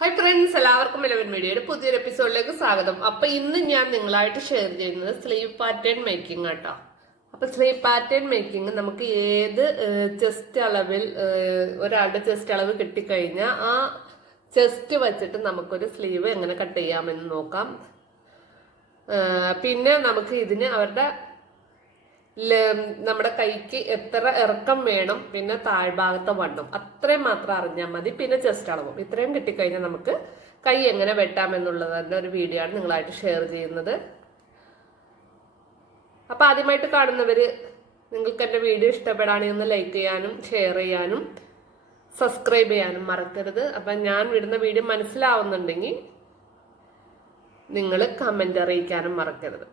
Hi friends എല്ലാവർക്കും Eleven മീഡിയയുടെ പുതിയൊരു എപ്പിസോഡിലേക്ക് സ്വാഗതം. അപ്പൊ ഇന്ന് ഞാൻ നിങ്ങളായിട്ട് ഷെയർ ചെയ്യുന്നത് സ്ലീവ് പാറ്റേൺ മേക്കിംഗ് ആട്ടോ. അപ്പൊ സ്ലീവ് പാറ്റേൺ മേക്കിംഗ് നമുക്ക് ഏത് ചെസ്റ്റ് അളവിൽ ഒരാളുടെ ചെസ്റ്റ് അളവ് കിട്ടിക്കഴിഞ്ഞാൽ ആ ചെസ്റ്റ് വെച്ചിട്ട് നമുക്കൊരു സ്ലീവ് എങ്ങനെ കട്ട് ചെയ്യാമെന്ന് നോക്കാം. പിന്നെ നമുക്ക് ഇതിന് അവരുടെ നമ്മുടെ കൈക്ക് എത്ര ഇറക്കം വേണം പിന്നെ താഴ്ഭാഗത്തെ വണ്ണം. അത്രയും മാത്രം അറിഞ്ഞാൽ മതി. പിന്നെ ചെസ്റ്റ് അളവും. ഇത്രയും കിട്ടിക്കഴിഞ്ഞാൽ നമുക്ക് കൈ എങ്ങനെ വെട്ടാമെന്നുള്ളതിന്റെ ഒരു വീഡിയോ ആണ് നിങ്ങളായിട്ട് ഷെയർ ചെയ്യുന്നത്. അപ്പൊ ആദ്യമായിട്ട് കാണുന്നവര് നിങ്ങൾക്ക് എന്റെ വീഡിയോ ഇഷ്ടപ്പെടാണെന്ന് ലൈക്ക് ചെയ്യാനും ഷെയർ ചെയ്യാനും സബ്സ്ക്രൈബ് ചെയ്യാനും മറക്കരുത്. അപ്പൊ ഞാൻ വിടുന്ന വീഡിയോ മനസ്സിലാവുന്നുണ്ടെങ്കിൽ നിങ്ങൾ കമന്റ് അറിയിക്കാനും മറക്കരുത്.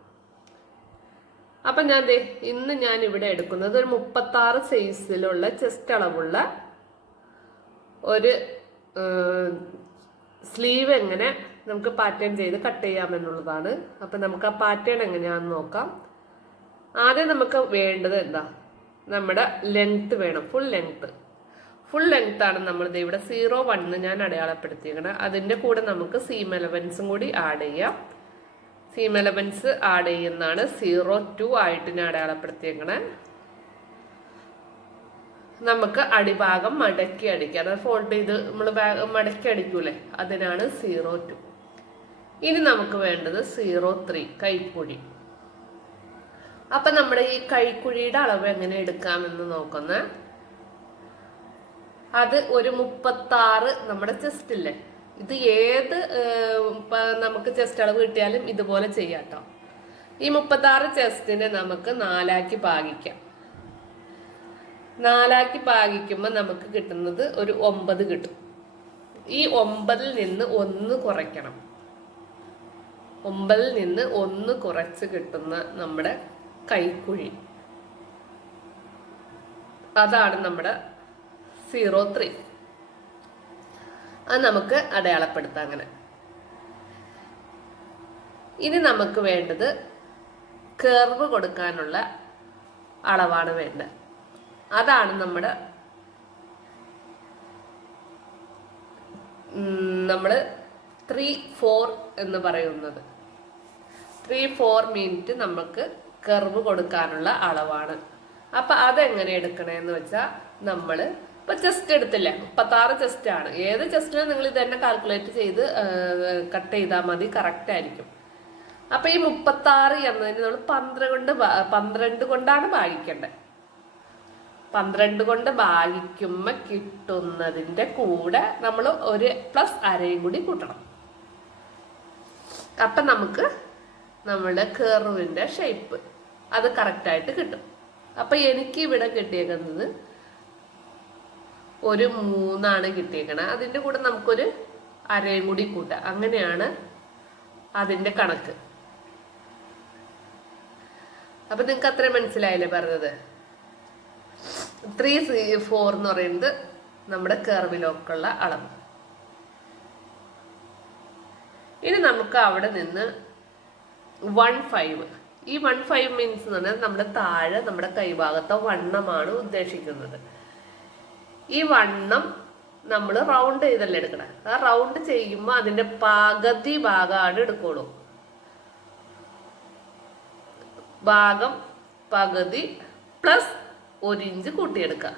അപ്പൊ ഞാൻ ഇന്ന് ഞാൻ ഇവിടെ എടുക്കുന്നത് ഒരു മുപ്പത്തി ആറ് സൈസിലുള്ള ചെസ്റ്റ് അളവുള്ള ഒരു സ്ലീവ് എങ്ങനെ നമുക്ക് പാറ്റേൺ ചെയ്ത് കട്ട് ചെയ്യാമെന്നുള്ളതാണ് അപ്പൊ നമുക്ക് ആ പാറ്റേൺ എങ്ങനെയാണെന്ന് നോക്കാം. ആദ്യം നമുക്ക് വേണ്ടത് എന്താ? നമ്മുടെ ലെങ്ത് വേണം ഫുൾ ലെങ്ത് ഫുൾ ലെങ്ത് ആണ് നമ്മൾ ഇവിടെ സീറോ വണ്ണ് ഞാൻ അടയാളപ്പെടുത്തിയിരിക്കുന്നത് അതിന്റെ കൂടെ നമുക്ക് സീം എലവൻസും കൂടി ആഡ് ചെയ്യാം. സീം എലവൻസ് ആഡ് ചെയ്യുന്നതാണ് സീറോ ടു ആയിട്ട് ഞാൻ അടയാളപ്പെടുത്തിയേക്കണേ. നമുക്ക് അടിഭാഗം മടക്കി അടിക്കാം. അതായത് ഫോൾഡ് ചെയ്ത് നമ്മൾ ബാഗ് മടക്കി അടിക്കൂലേ? അതിനാണ് സീറോ ടു ഇനി നമുക്ക് വേണ്ടത് സീറോ ത്രീ കൈക്കുഴി. അപ്പൊ നമ്മുടെ ഈ കൈക്കുഴിയുടെ അളവ് എങ്ങനെ എടുക്കാമെന്ന് നോക്കുന്ന. അത് ഒരു മുപ്പത്താറ് നമ്മുടെ ചെസ്റ്റ് ഇല്ലേ? ഇത് ഏത് നമുക്ക് ചെസ്റ്റ് അളവ് കിട്ടിയാലും ഇതുപോലെ ചെയ്യാട്ടോ കേട്ടോ ഈ മുപ്പത്താറ് ചെസ്റ്റിനെ നമുക്ക് നാലാക്കി ഭാഗിക്കാം നാലാക്കി ഭാഗിക്കുമ്പോൾ നമുക്ക് കിട്ടുന്നത് ഒരു ഒമ്പത് കിട്ടും. ഈ ഒമ്പതിൽ നിന്ന് ഒന്ന് കുറയ്ക്കണം. ഒമ്പതിൽ നിന്ന് ഒന്ന് കുറച്ച് കിട്ടുന്ന നമ്മുടെ കൈക്കുഴി. അതാണ് നമ്മുടെ സീറോ ത്രീ അത് നമുക്ക് അടയാളപ്പെടുത്താം അങ്ങനെ. ഇനി നമുക്ക് വേണ്ടത് കർവ് കൊടുക്കാനുള്ള അളവാണ് വേണ്ടത്. അതാണ് നമ്മുടെ നമ്മൾ ത്രീ ഫോർ എന്ന് പറയുന്നത്. ത്രീ ഫോർ മിനിറ്റ് നമുക്ക് കർവ് കൊടുക്കാനുള്ള അളവാണ്. അപ്പൊ അതെങ്ങനെ എടുക്കണേന്ന് വെച്ചാൽ നമ്മൾ ഇപ്പൊ ചെസ്റ്റ് എടുത്തില്ലേ. മുപ്പത്താറ് ആണ്. ഏത് ചെസ്റ്റിനും നിങ്ങൾ ഇത് തന്നെ കാൽക്കുലേറ്റ് ചെയ്ത് കട്ട് ചെയ്താൽ മതി. കറക്റ്റ് ആയിരിക്കും. അപ്പൊ ഈ മുപ്പത്താറ് എന്നതിന് നമ്മൾ പന്ത്രണ്ട് പന്ത്രണ്ട് കൊണ്ടാണ് ഭാഗിക്കേണ്ടത് പന്ത്രണ്ട് കൊണ്ട് ഭാഗിക്കുമ്പോ കിട്ടുന്നതിന്റെ കൂടെ നമ്മൾ ഒരു പ്ലസ് അരയും കൂടി കൂട്ടണം. അപ്പൊ നമുക്ക് നമ്മുടെ കർവിന്റെ ഷേപ്പ് അത് കറക്റ്റായിട്ട് കിട്ടും. അപ്പൊ എനിക്ക് ഇവിടെ കിട്ടിയേക്കുന്നത് ഒരു മൂന്നാണ് കിട്ടിയേക്കണത് അതിന്റെ കൂടെ നമുക്കൊരു അരയും കൂടി കൂട്ടാം. അങ്ങനെയാണ് അതിന്റെ കണക്ക്. അപ്പൊ നിങ്ങൾക്ക് അത്രയും മനസ്സിലായില്ലേ പറഞ്ഞത്? ത്രീ സി ഫോർ എന്ന് പറയുന്നത് നമ്മുടെ കേർവിലോക്കുള്ള അളവ്. ഇനി നമുക്ക് അവിടെ നിന്ന് വൺ ഫൈവ് ഈ വൺ ഫൈവ് മീൻസ് എന്ന് പറഞ്ഞാൽ നമ്മുടെ താഴെ നമ്മുടെ കൈഭാഗത്തെ വണ്ണമാണ് ഉദ്ദേശിക്കുന്നത്. ഈ വണ്ണം നമ്മൾ റൗണ്ട് ചെയ്തല്ലേ എടുക്കണം? ആ റൗണ്ട് ചെയ്യുമ്പോൾ അതിന്റെ പകുതി ഭാഗമാണ് എടുക്കുള്ളൂ. ഭാഗം പകുതി പ്ലസ് ഒരു ഇഞ്ച് കൂട്ടിയെടുക്കുക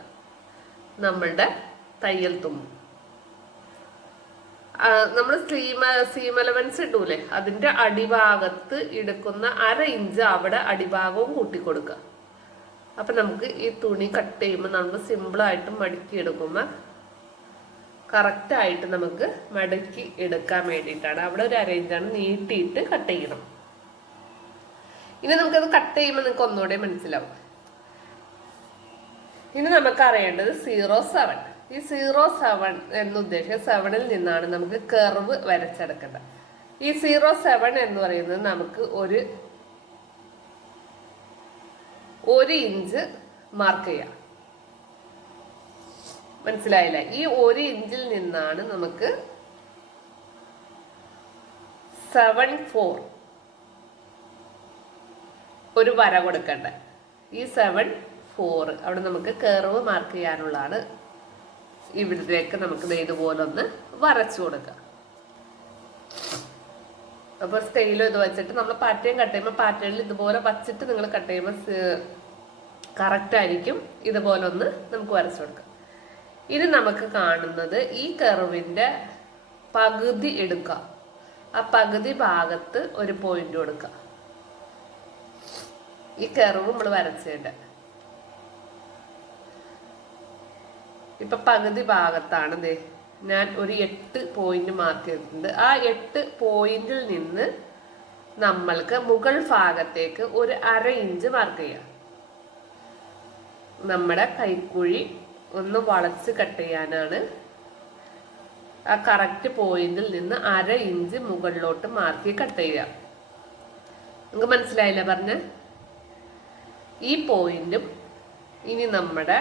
നമ്മളുടെ തയ്യൽ തുമ്പ്. നമ്മൾ സീമ സീം എലവൻസ് ഇടൂലേ? അതിന്റെ അടിഭാഗത്ത് എടുക്കുന്ന അര ഇഞ്ച് അവിടെ അടിഭാഗവും കൂട്ടിക്കൊടുക്കുക അപ്പൊ നമുക്ക് ഈ തുണി കട്ട് ചെയ്യുമ്പോൾ നമുക്ക് സിമ്പിൾ ആയിട്ട് മടക്കി എടുക്കുമ്പോൾ കറക്റ്റ് ആയിട്ട് നമുക്ക് മടക്കി എടുക്കാൻ വേണ്ടിയിട്ടാണ്. അവിടെ ഒരു അരേഞ്ചാണ് നീട്ടിയിട്ട് കട്ട് ചെയ്യണം. ഇനി നമുക്കത് കട്ട് ചെയ്യുമ്പോൾ നിങ്ങൾക്ക് ഒന്നുകൂടെ മനസ്സിലാവും. ഇനി നമുക്ക് അറിയേണ്ടത് സീറോ സെവൻ ഈ സീറോ സെവൻ എന്നുദ്ദേശിച്ച സെവനിൽ നിന്നാണ് നമുക്ക് കർവ് വരച്ചെടുക്കേണ്ടത്. ഈ സീറോ സെവൻ എന്ന് പറയുന്നത് നമുക്ക് ഒരു ഒരു ഇഞ്ച് മാർക്ക് ചെയ്യുക മനസ്സിലായില്ല? ഈ ഒരു ഇഞ്ചിൽ നിന്നാണ് നമുക്ക് സെവൻ ഫോർ ഒരു വര കൊടുക്കേണ്ടത് ഈ സെവൻ ഫോർ അവിടെ നമുക്ക് കർവ് മാർക്ക് ചെയ്യാനുള്ളതാണ്. ഇവിടത്തേക്ക് നമുക്ക് ദേ ഇതുപോലെ ഒന്ന് വരച്ചു കൊടുക്കാം. അപ്പോൾ സ്കെയിലും ഇത് വെച്ചിട്ട് നമ്മൾ പാറ്റേൺ കട്ട് ചെയ്യുമ്പോൾ പാറ്റേണിൽ ഇതുപോലെ വച്ചിട്ട് നിങ്ങൾ കട്ട് ചെയ്യുമ്പോൾ കറക്റ്റ് ആയിരിക്കും. ഇതുപോലെ ഒന്ന് നമുക്ക് വരച്ചു കൊടുക്കാം. ഇനി നമുക്ക് കാണുന്നത് ഈ കർവിന്റെ പകുതി എടുക്കുക ആ പകുതി ഭാഗത്ത് ഒരു പോയിന്റ് കൊടുക്കുക ഈ കർവ് നമ്മൾ വരച്ചേണ്ട ഇപ്പൊ പകുതി ഭാഗത്താണ് ദേ ഞാൻ ഒരു എട്ട് പോയിന്റ് മാർക്ക് ചെയ്തിട്ടുണ്ട്. ആ എട്ട് പോയിന്റിൽ നിന്ന് നമ്മൾക്ക് മുകൾ ഭാഗത്തേക്ക് ഒരു അര ഇഞ്ച് മാർക്ക് ചെയ്യാം. നമ്മുടെ കൈക്കുഴി ഒന്ന് വളച്ച് കട്ട് ചെയ്യാനാണ്. ആ കറക്റ്റ് പോയിന്റിൽ നിന്ന് അര ഇഞ്ച് മുകളിലോട്ട് മാർക്ക് കട്ട് ചെയ്യാം. നിങ്ങൾക്ക് മനസ്സിലായില്ല പറഞ്ഞ? ഈ പോയിന്റും ഇനി നമ്മുടെ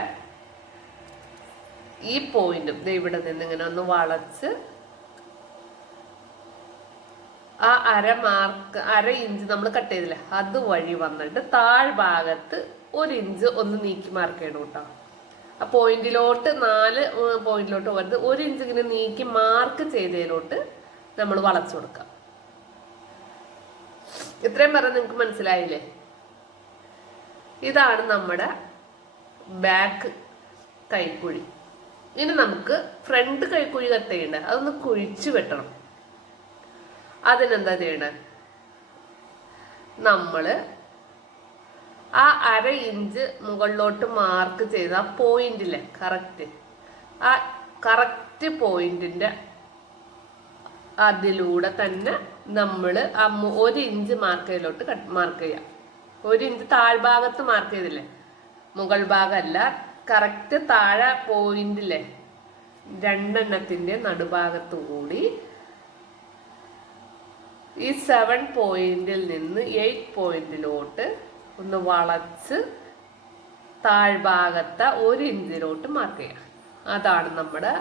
ഈ പോയിന്റും ഇവിടെ നിന്ന് ഇങ്ങനെ ഒന്ന് വളച്ച് ആ അര മാർക്ക് അര ഇഞ്ച് നമ്മൾ കട്ട് ചെയ്തില്ലേ? അത് വഴി വന്നിട്ട് താഴ്ഭാഗത്ത് ഒരു ഇഞ്ച് ഒന്ന് നീക്കി മാർക്ക് ചെയ്യണം കേട്ടോ. ആ പോയിന്റിലോട്ട് നാല് പോയിന്റിലോട്ട് വരുന്നത് ഒരു ഇഞ്ച് ഇങ്ങനെ നീക്കി മാർക്ക് ചെയ്തതിലോട്ട് നമ്മൾ വളച്ചു കൊടുക്കാം. ഇത്രയും പറഞ്ഞ് നിങ്ങൾക്ക് മനസ്സിലായില്ലേ? ഇതാണ് നമ്മുടെ ബാക്ക് കൈക്കുഴി. ഇനി നമുക്ക് ഫ്രണ്ട് കൈക്കുഴി കട്ട് അതൊന്ന് കുഴിച്ചു വെട്ടണം. അതിനെന്താ ചെയ്യണേ നമ്മൾ ആ അര ഇഞ്ച് മുകളിലോട്ട് മാർക്ക് ചെയ്ത ആ പോയിന്റിലെ കറക്റ്റ് ആ കറക്റ്റ് പോയിന്റിന്റെ അതിലൂടെ തന്നെ നമ്മൾ ആ ഒരു ഇഞ്ച് മാർക്ക് കട്ട് മാർക്ക് ചെയ്യാം. ഒരു ഇഞ്ച് താഴ്ഭാഗത്ത് മാർക്ക് ചെയ്തില്ലേ? മുകൾ ഭാഗമല്ല കറക്റ്റ് താഴെ പോയിന്റിലെ രണ്ടെണ്ണത്തിന്റെ നടുഭാഗത്തു കൂടി ഈ സെവൻ പോയിന്റിൽ നിന്ന് എയ്റ്റ് പോയിന്റിലോട്ട് ഒന്ന് വളച്ച് താഴ്ഭാഗത്തെ ഒരു ഇഞ്ചിലോട്ട് മാർക്ക് ചെയ്യാം അതാണ് നമ്മുടെ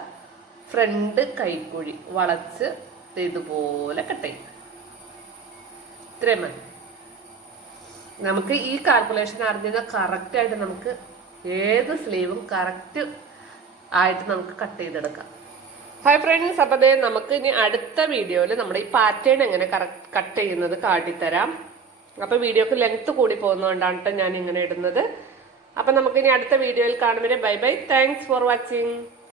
ഫ്രണ്ട് കൈക്കുഴി വളച്ച് ഇതുപോലെ കട്ട് ചെയ്യുക. ഇത്രയും മതി നമുക്ക് ഈ കാൽക്കുലേഷൻ അറിഞ്ഞത് കറക്റ്റ് ആയിട്ട് നമുക്ക് ഏത് സ്ലീവും കറക്റ്റ് ആയിട്ട് നമുക്ക് കട്ട് ചെയ്തെടുക്കാം. ഹായ് ഫ്രണ്ട്സ് അപ്പോൾ ദേ നമുക്ക് ഇനി അടുത്ത വീഡിയോയിൽ നമ്മുടെ ഈ പാറ്റേൺ എങ്ങനെ കട്ട് ചെയ്യുന്നത് കാട്ടിത്തരാം. അപ്പോൾ വീഡിയോക്ക് ലെങ്ത് കൂടി പോകുന്നതുകൊണ്ടാണ് കേട്ടോ ഞാൻ ഇങ്ങനെ ഇടുന്നത്. അപ്പം നമുക്ക് ഇനി അടുത്ത വീഡിയോയിൽ കാണുമ്പോൾ bye bye thanks for watching